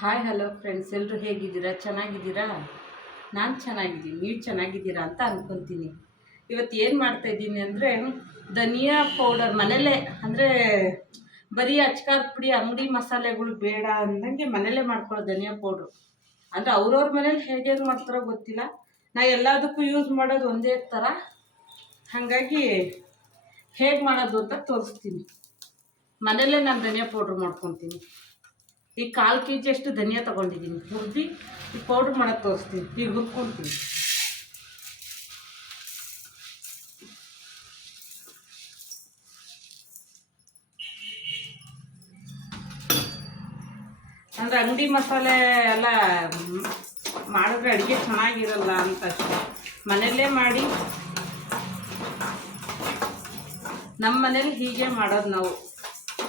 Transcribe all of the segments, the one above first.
Hi hello friends, ಎಲ್ಲರೂ ಹೇಗಿದ್ದೀರಾ? ಚೆನ್ನಾಗಿದ್ದೀರಾ? ನಾನು ಚೆನ್ನಾಗಿದ್ದೀನಿ. ನೀವು ಚೆನ್ನಾಗಿದ್ದೀರಾ ಅಂತ ಅಂದ್ಕೊತೀನಿ. ಇವತ್ತು ಏನು ಮಾಡ್ತಾಯಿದ್ದೀನಿ ಅಂದರೆ, ಧನಿಯಾ ಪೌಡರ್ ಮನೇಲೇ, ಅಂದರೆ ಬರೀ ಅಚ್ಕಾರದ ಪುಡಿ ಅಂಗಡಿ ಮಸಾಲೆಗಳು ಬೇಡ ಅಂದಂಗೆ ಮನೇಲೇ ಮಾಡ್ಕೊಳ್ಳೋ ಧನಿಯಾ ಪೌಡ್ರು. ಅಂದರೆ ಅವ್ರವ್ರ ಮನೇಲಿ ಹೇಗೆ ಮಾಡ್ತಾರೋ ಗೊತ್ತಿಲ್ಲ, ನಾ ಎಲ್ಲದಕ್ಕೂ ಯೂಸ್ ಮಾಡೋದು ಒಂದೇ ಥರ. ಹಾಗಾಗಿ ಹೇಗೆ ಮಾಡೋದು ಅಂತ ತೋರಿಸ್ತೀನಿ. ಮನೇಲೇ ನಾನು ಧನಿಯಾ ಪೌಡ್ರ್ ಮಾಡ್ಕೊತೀನಿ. ಈಗ 1/4 kg ಅಷ್ಟು ಧನಿಯಾ ತೊಗೊಂಡಿದ್ದೀನಿ. ಹುರಿದು ಈ ಪೌಡ್ರ್ ಮಾಡೋದು ತೋರಿಸ್ತೀನಿ. ಈಗ ಹುರ್ಕೊತೀನಿ. ಅಂದರೆ ಅಂಗಡಿ ಮಸಾಲೆ ಎಲ್ಲ ಮಾಡಿದ್ರೆ ಅಡುಗೆ ಚೆನ್ನಾಗಿರಲ್ಲ ಅಂತ ಅಷ್ಟೇ. ಮನೆಯಲ್ಲೇ ಮಾಡಿ, ನಮ್ಮ ಮನೇಲಿ ಹೀಗೆ ಮಾಡೋದು ನಾವು.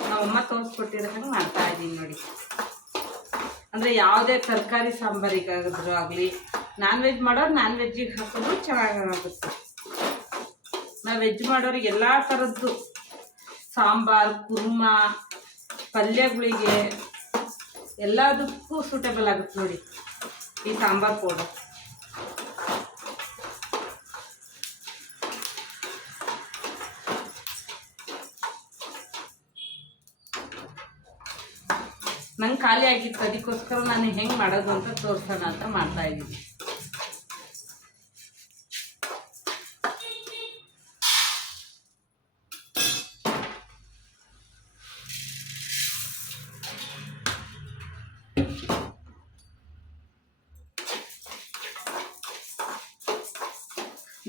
ನಮ್ಮಮ್ಮ ತೋರಿಸ್ಕೊಟ್ಟಿರೋ ಹಾಗೆ ಮಾಡ್ತಾಯಿದ್ದೀನಿ ನೋಡಿ. ಅಂದರೆ ಯಾವುದೇ ತರಕಾರಿ ಸಾಂಬಾರಿಗಾದ್ರೂ ಆಗಲಿ, ನಾನ್ ವೆಜ್ ಮಾಡೋರು ನಾನ್ ವೆಜ್ಜಿಗೆ ಹಾಕಿದ್ರು ಚೆನ್ನಾಗಾಗುತ್ತೆ. ನಾವು ವೆಜ್ ಮಾಡೋರಿಗೆ ಎಲ್ಲ ಥರದ್ದು ಸಾಂಬಾರು, ಕುರ್ಮಾ, ಪಲ್ಯಗಳಿಗೆ ಎಲ್ಲದಕ್ಕೂ ಸೂಟೇಬಲ್ ಆಗುತ್ತೆ ನೋಡಿ ಈ ಸಾಂಬಾರು ಪೌಡರ್. ನಂಗೆ ಖಾಲಿ ಆಗಿತ್ತು, ಅದಕ್ಕೋಸ್ಕರ ನಾನು ಹೆಂಗೆ ಮಾಡೋದು ಅಂತ ತೋರಿಸೋಣ ಅಂತ ಮಾಡ್ತಾಯಿದ್ದೀನಿ.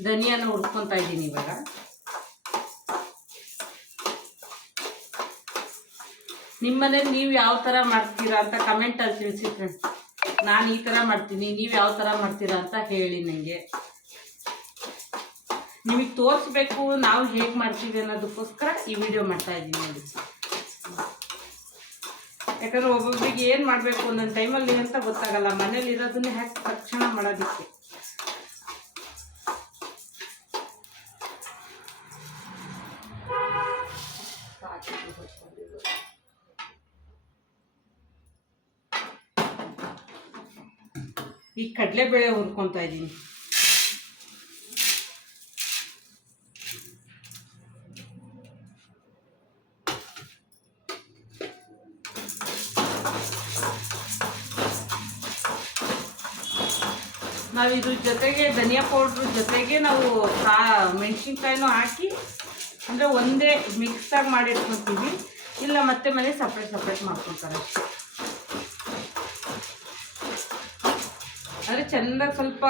ಧನಿಯಾನ ಹುರ್ಕೊತಾ ಇದ್ದೀನಿ ಇವಾಗ. ನಿಮ್ಮ ಮನೇಲಿ ನೀವು ಯಾವ ಥರ ಮಾಡ್ತೀರಾ ಅಂತ ಕಮೆಂಟಲ್ಲಿ ತಿಳಿಸಿ ಫ್ರೆಂಡ್ಸ್. ನಾನು ಈ ಥರ ಮಾಡ್ತೀನಿ, ನೀವು ಯಾವ ಥರ ಮಾಡ್ತೀರಾ ಅಂತ ಹೇಳಿ ನನಗೆ. ನಿಮಗೆ ತೋರಿಸ್ಬೇಕು ನಾವು ಹೇಗೆ ಮಾಡ್ತೀವಿ ಅನ್ನೋದಕ್ಕೋಸ್ಕರ ಈ ವಿಡಿಯೋ ಮಾಡ್ತಾಯಿದ್ದೀನಿ ನೋಡಿ. ಯಾಕಂದರೆ ಒಬ್ಬೊಬ್ಬರಿಗೆ ಏನು ಮಾಡಬೇಕು ಒಂದೊಂದು ಟೈಮಲ್ಲಿ ಅಂತ ಗೊತ್ತಾಗಲ್ಲ. ಮನೇಲಿ ಇರೋದನ್ನೇ ಹ್ಯಾಕ್ ತಕ್ಷಣ ಮಾಡೋದಕ್ಕೆ. ಈ ಕಡಲೆಬೇಳೆ ಹುರ್ಕೊತಾ ಇದ್ದೀನಿ. ನಾವು ಇದ್ರ ಜೊತೆಗೆ ಧನಿಯಾ ಪೌಡ್ರ್ ಜೊತೆಗೆ ನಾವು ಮೆಣಸಿನ್ಕಾಯಿನೂ ಹಾಕಿ, ಅಂದರೆ ಒಂದೇ ಮಿಕ್ಸಾಗಿ ಮಾಡಿಟ್ಕೊತೀವಿ. ಇಲ್ಲ ಮತ್ತೆ ಮನೆ ಸಪ್ರೇಟ್ ಮಾಡ್ಕೊತಾರೆ ಅಷ್ಟೇ. ಅಂದರೆ ಚೆಂದಾಗಿ ಸ್ವಲ್ಪ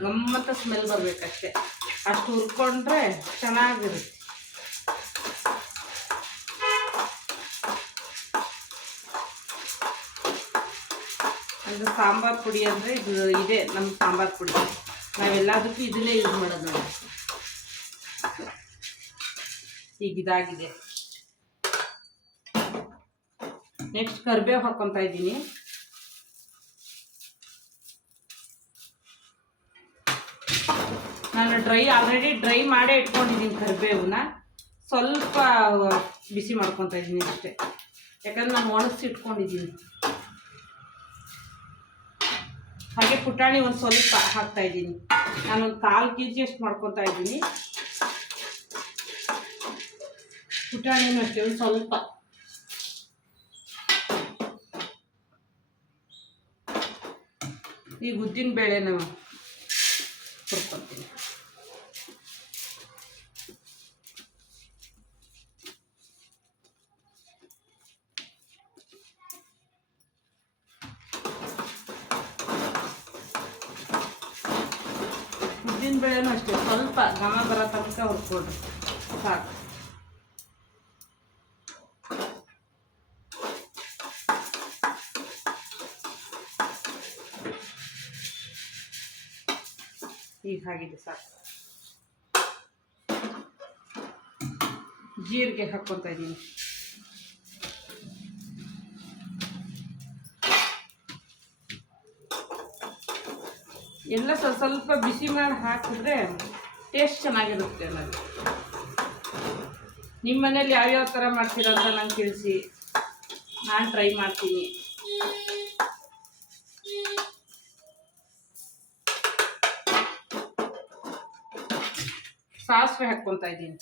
ಗಮ್ಮತ್ತ ಸ್ಮೆಲ್ ಬರಬೇಕಷ್ಟೆ, ಅಷ್ಟು ಹುರ್ಕೊಂಡ್ರೆ ಚೆನ್ನಾಗಿರುತ್ತೆ. ಅಂದರೆ ಸಾಂಬಾರು ಪುಡಿ ಅಂದರೆ ಇದೆ ನಮ್ಮ ಸಾಂಬಾರು ಪುಡಿ. ನಾವೆಲ್ಲದಕ್ಕೂ ಇದನ್ನೇ ಯೂಸ್ ಮಾಡೋದು ನೋಡಿ. ಈಗ ಇದಾಗಿದೆ. ನೆಕ್ಸ್ಟ್ ಕರಿಬೇವು ಹಾಕ್ಕೊತಾ ಇದ್ದೀನಿ. ನಾನು ಆಲ್ರೆಡಿ ಡ್ರೈ ಮಾಡೇ ಇಟ್ಕೊಂಡಿದ್ದೀನಿ ಕರಿಬೇವನ್ನ. ಸ್ವಲ್ಪ ಬಿಸಿ ಮಾಡ್ಕೊತಾ ಇದ್ದೀನಿ ಅಷ್ಟೇ, ಯಾಕಂದ್ರೆ ನಾನು ಒಣಗಿಸಿ ಇಟ್ಕೊಂಡಿದ್ದೀನಿ. ಹಾಗೆ ಪುಟಾಣಿ ಒಂದು ಸ್ವಲ್ಪ ಹಾಕ್ತಾಯಿದ್ದೀನಿ. ನಾನೊಂದು 1/4 kg ಅಷ್ಟು ಮಾಡ್ಕೊತಾ ಇದ್ದೀನಿ. ಪುಟಾಣಿನೂ ಅಷ್ಟೇ ಒಂದು ಸ್ವಲ್ಪ. ಈಗ ಉದ್ದಿನ ಬೇಳೆನ ಹುರ್ಕೊತೀನಿ. ಉದ್ದಿನ ಬೇಳೆನೂ ಅಷ್ಟೇ ಸ್ವಲ್ಪ ಘಮ ಬರೋ ತನಕ ಹುರ್ಕೊಡ್ರಿ ಸಾಕು. ಈಗ ಆಗಿದೆ ಸಾಕು. ಜೀರಿಗೆ ಹಾಕ್ಕೊತಾ ಇದ್ದೀನಿ. ಎಲ್ಲ ಸ್ವಲ್ಪ ಬಿಸಿ ಮಾಡಿ ಹಾಕಿದ್ರೆ ಟೇಸ್ಟ್ ಚೆನ್ನಾಗಿರುತ್ತೆ ಅನ್ನೋದು. ನಿಮ್ಮ ಮನೇಲಿ ಯಾವ್ಯಾವ ಥರ ಮಾಡ್ತೀರಾ ಅಂತ ನಂಗೆ ತಿಳಿಸಿ, ನಾನು ಟ್ರೈ ಮಾಡ್ತೀನಿ. ಸಾಸಿವೆ ಹಾಕ್ಕೊತಾ ಇದ್ದೀನಿ.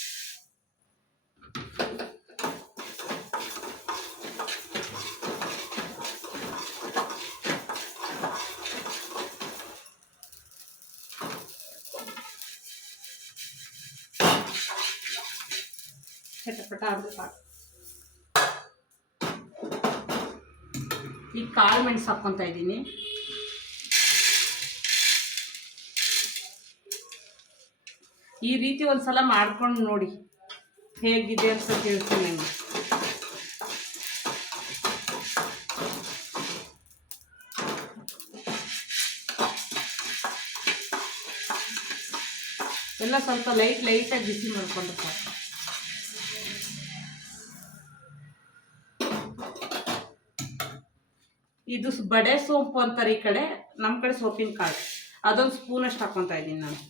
ಚಟಪಟ ಅಂದ್ರೆ ಸಾಕು. ಈಗ ಕಾಳು ಮೆಣಸು ಹಾಕ್ಕೊತಾ ಇದ್ದೀನಿ. ಈ ರೀತಿ ಒಂದ್ಸಲ ಮಾಡ್ಕೊಂಡು ನೋಡಿ ಹೇಗಿದೆ ಅಂತ ಹೇಳ್ತೀನಿ ನಿಮಗೆ. ಎಲ್ಲ ಸ್ವಲ್ಪ ಲೈಟಾಗಿ ಬಿಸಿ ಮಾಡ್ಕೊಂಡು ಸಾಕು. ಇದು ಬಡೆ ಸೋಂಪು ಅಂತಾರೆ ಈ ಕಡೆ, ನಮ್ಮ ಕಡೆ ಸೋಪಿನ ಕಾಳು. ಅದೊಂದು ಸ್ಪೂನಷ್ಟು ಹಾಕ್ಕೊತಾ ಇದ್ದೀನಿ ನಾನು.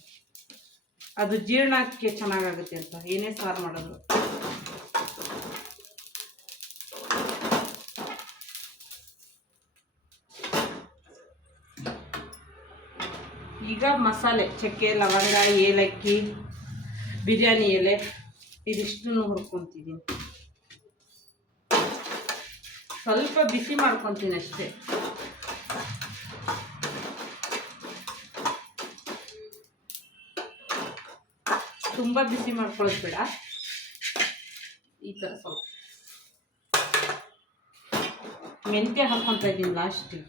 ಅದು ಜೀರ್ಣಕ್ಕೆ ಚೆನ್ನಾಗಾಗುತ್ತೆ ಅಂತ ಏನೇ ಸಾರು ಮಾಡೋದು. ಈಗ ಮಸಾಲೆ ಚಕ್ಕೆ, ಲವಂಗ, ಏಲಕ್ಕಿ, ಬಿರಿಯಾನಿ ಎಲೆ ಇದಿಷ್ಟನ್ನು ಹುರ್ಕೊತಿದ್ದೀನಿ. ಸ್ವಲ್ಪ ಬಿಸಿ ಮಾಡ್ಕೊತೀನಿ ಅಷ್ಟೇ. ತುಂಬ ಬಿಸಿ ಮಾಡ್ಕೊಳ್ಳೋದು ಬೇಡ. ಈ ಥರ ಸ್ವಲ್ಪ ಮೆಂತ್ಯ ಹಾಕ್ಕೊತಾ ಇದ್ದೀನಿ ಲಾಸ್ಟಿಗೆ.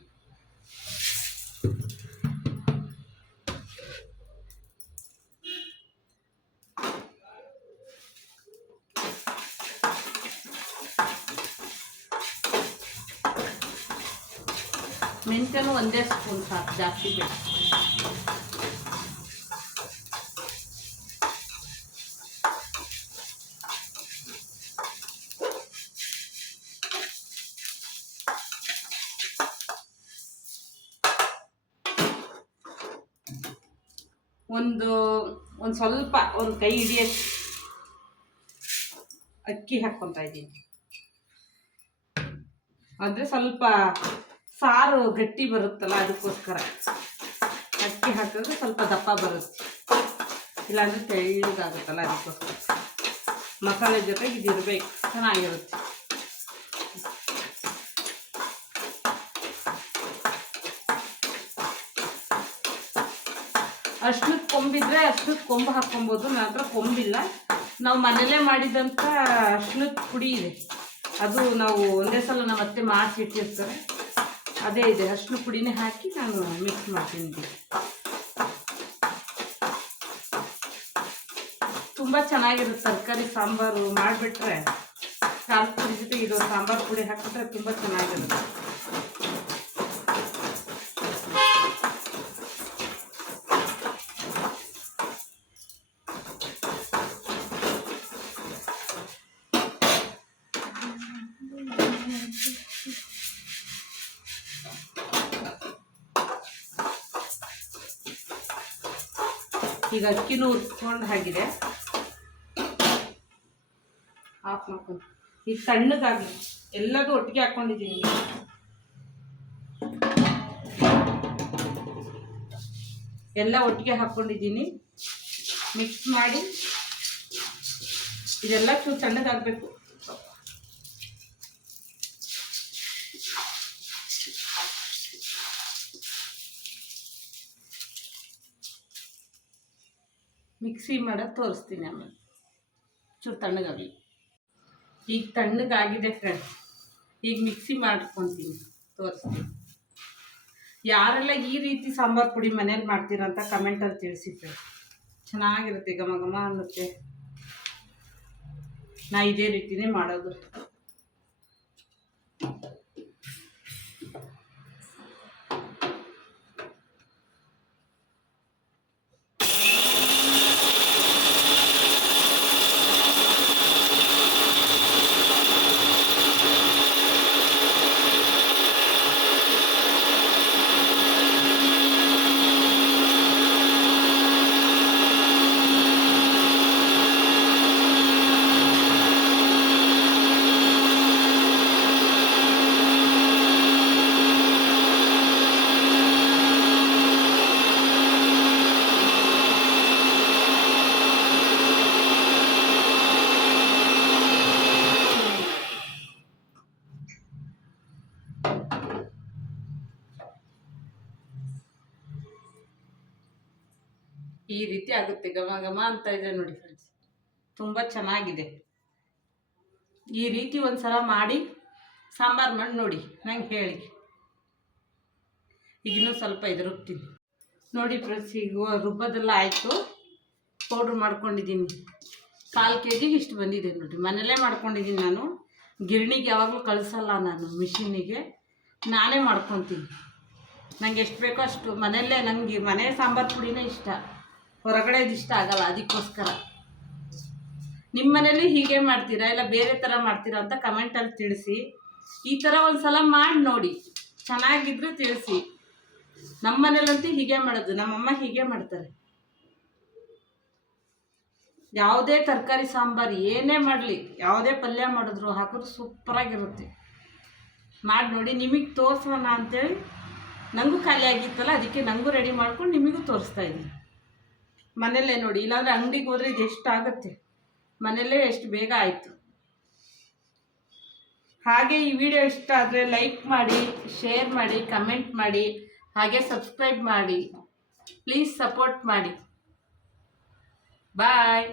ಮೆಂತ್ಯನೂ ಒಂದೇ ಸ್ಪೂನ್ ಸಾಕು, ಜಾಸ್ತಿ ಬೇಕು. ಒಂದು ಸ್ವಲ್ಪ ಒಂದು ಕೈ ಹಿಡಿಯಷ್ಟು ಅಕ್ಕಿ ಹಾಕ್ಕೊತಾ ಇದ್ದೀನಿ. ಅಂದರೆ ಸ್ವಲ್ಪ ಸಾರು ಗಟ್ಟಿ ಬರುತ್ತಲ್ಲ, ಅದಕ್ಕೋಸ್ಕರ ಅಕ್ಕಿ ಹಾಕಿದ್ರೆ ಸ್ವಲ್ಪ ದಪ್ಪ ಬರುತ್ತೆ, ಇಲ್ಲಾಂದರೆ ತೆಳ್ಳಗಾಗುತ್ತಲ್ಲ, ಅದಕ್ಕೋಸ್ಕರ ಮಸಾಲೆ ಜೊತೆಗೆ ಇದಿರಬೇಕು, ಚೆನ್ನಾಗಿರುತ್ತೆ. ಅರ್ಶಿನದ ಕೊಂಬಿದ್ರೆ ಅರ್ಶಿನದ ಕೊಂಬು ಹಾಕ್ಕೊಬೋದು. ನನ್ನ ಹತ್ರ ಕೊಂಬಿಲ್ಲ. ನಾವು ಮನೆಯಲ್ಲೇ ಮಾಡಿದಂಥ ಅರ್ಶಿನದ ಪುಡಿ ಇದೆ, ಅದು ನಾವು ಒಂದೇ ಸಲ ನಮ್ಮ ಅತ್ತೆ ಮಾಡಿಸಿ ಇಟ್ಟಿರ್ತಾರೆ, ಅದೇ ಇದೆ. ಅರ್ಶಿನ ಪುಡಿನೇ ಹಾಕಿ ನಾನು ಮಿಕ್ಸ್ ಮಾಡ್ತೀನಿ. ತುಂಬ ಚೆನ್ನಾಗಿರುತ್ತೆ ತರಕಾರಿ ಸಾಂಬಾರು ಮಾಡಿಬಿಟ್ರೆ. ಖಾರದ ಪುಡಿ ಜೊತೆ ಇದು ಸಾಂಬಾರು ಪುಡಿ ಹಾಕಿಬಿಟ್ರೆ ತುಂಬ ಚೆನ್ನಾಗಿರುತ್ತೆ. ಈಗ ಅಕ್ಕಿನೂ ಉತ್ಕೊಂಡು ಆಗಿದೆ, ಆಫ್ ಮಾಡ್ಕೊಂಡು ಈಗ ತಣ್ಣಗಾಗಲಿ. ಎಲ್ಲದೂ ಒಟ್ಟಿಗೆ ಹಾಕ್ಕೊಂಡಿದ್ದೀನಿ. ಎಲ್ಲ ಒಟ್ಟಿಗೆ ಹಾಕ್ಕೊಂಡಿದ್ದೀನಿ. ಮಿಕ್ಸ್ ಮಾಡಿ ಇದೆಲ್ಲ ಚೂರು ತಣ್ಣಗಾಗಬೇಕು. ಮಿಕ್ಸಿ ಮಾಡೋದು ತೋರಿಸ್ತೀನಿ ಆಮೇಲೆ. ಚೂರು ತಣ್ಣಗಾಗಲಿ. ಈಗ ತಣ್ಣಗಾಗಿದೆ ಫ್ರೆಂಡ್ಸ್. ಈಗ ಮಿಕ್ಸಿ ಮಾಡ್ಕೊತೀನಿ, ತೋರಿಸ್ತೀನಿ. ಯಾರೆಲ್ಲ ಈ ರೀತಿ ಸಾಂಬಾರು ಪುಡಿ ಮನೇಲಿ ಮಾಡ್ತೀರಂತ ಕಮೆಂಟಲ್ಲಿ ತಿಳಿಸಿ ಫ್ರೆಂಡ್ಸ್. ಚೆನ್ನಾಗಿರುತ್ತೆ, ಘಮ ಘಮ ಅನ್ನುತ್ತೆ. ನಾ ಇದೇ ರೀತಿನೇ ಮಾಡೋದು. ಈ ರೀತಿ ಆಗುತ್ತೆ, ಘಮ ಘಮ ಅಂತ ಇದೆ ನೋಡಿ ಫ್ರೆಂಡ್ಸ್, ತುಂಬ ಚೆನ್ನಾಗಿದೆ. ಈ ರೀತಿ ಒಂದು ಸಲ ಮಾಡಿ ಸಾಂಬಾರು ಮಾಡಿ ನೋಡಿ, ನಂಗೆ ಹೇಳಿ. ಈಗ ಇನ್ನೂ ಸ್ವಲ್ಪ ಇದು ರುಬ್ತೀನಿ ನೋಡಿ ಫ್ರೆಂಡ್ಸ್. ಈಗ ರುಬ್ಬೋದೆಲ್ಲ ಆಯಿತು, ಪೌಡ್ರ್ ಮಾಡ್ಕೊಂಡಿದ್ದೀನಿ. 1/4 kg ಇಷ್ಟು ಬಂದಿದೆ ನೋಡಿ. ಮನೆಯಲ್ಲೇ ಮಾಡ್ಕೊಂಡಿದ್ದೀನಿ ನಾನು, ಗಿರಣಿಗೆ ಯಾವಾಗಲೂ ಕಳಿಸಲ್ಲ ನಾನು, ಮಿಷಿನಿಗೆ ನಾನೇ ಮಾಡ್ಕೊತೀನಿ. ನಂಗೆ ಎಷ್ಟು ಬೇಕೋ ಅಷ್ಟು ಮನೆಯಲ್ಲೇ, ನನಗೆ ಮನೆ ಸಾಂಬಾರು ಪುಡಿನೇ ಇಷ್ಟ, ಹೊರಗಡೆದು ಇಷ್ಟ ಆಗಲ್ಲ. ಅದಕ್ಕೋಸ್ಕರ ನಿಮ್ಮ ಮನೇಲಿ ಹೀಗೆ ಮಾಡ್ತೀರಾ ಇಲ್ಲ ಬೇರೆ ಥರ ಮಾಡ್ತೀರಾ ಅಂತ ಕಮೆಂಟಲ್ಲಿ ತಿಳಿಸಿ. ಈ ಥರ ಒಂದು ಸಲ ಮಾಡಿ ನೋಡಿ, ಚೆನ್ನಾಗಿದ್ರೆ ತಿಳಿಸಿ. ನಮ್ಮ ಮನೇಲಂತೂ ಹೀಗೆ ಮಾಡೋದು, ನಮ್ಮಮ್ಮ ಹೀಗೆ ಮಾಡ್ತಾರೆ. ಯಾವುದೇ ತರಕಾರಿ ಸಾಂಬಾರು ಏನೇ ಮಾಡಲಿ, ಯಾವುದೇ ಪಲ್ಯ ಮಾಡಿದ್ರು ಹಾಕಿದ್ರು ಸೂಪರಾಗಿರುತ್ತೆ. ಮಾಡಿ ನೋಡಿ, ನಿಮಗೆ ತೋರಿಸೋಣ ಅಂಥೇಳಿ. ನನಗೂ ಖಾಲಿ ಆಗಿತ್ತಲ್ಲ, ಅದಕ್ಕೆ ನನಗೂ ರೆಡಿ ಮಾಡ್ಕೊಂಡು ನಿಮಗೂ ತೋರಿಸ್ತಾ ಇದ್ದೀನಿ. ಮನೆಯಲ್ಲೇ ನೋಡಿ, ಇಲ್ಲಾಂದರೆ ಅಂಗಡಿಗೆ ಹೋದರೆ ಇದು ಎಷ್ಟು ಆಗುತ್ತೆ, ಮನೆಯಲ್ಲೇ ಎಷ್ಟು ಬೇಗ ಆಯಿತು. ಹಾಗೆ ಈ ವಿಡಿಯೋ ಇಷ್ಟ ಆದರೆ ಲೈಕ್ ಮಾಡಿ, ಶೇರ್ ಮಾಡಿ, ಕಮೆಂಟ್ ಮಾಡಿ, ಹಾಗೆ ಸಬ್ಸ್ಕ್ರೈಬ್ ಮಾಡಿ. ಪ್ಲೀಸ್ ಸಪೋರ್ಟ್ ಮಾಡಿ. ಬಾಯ್.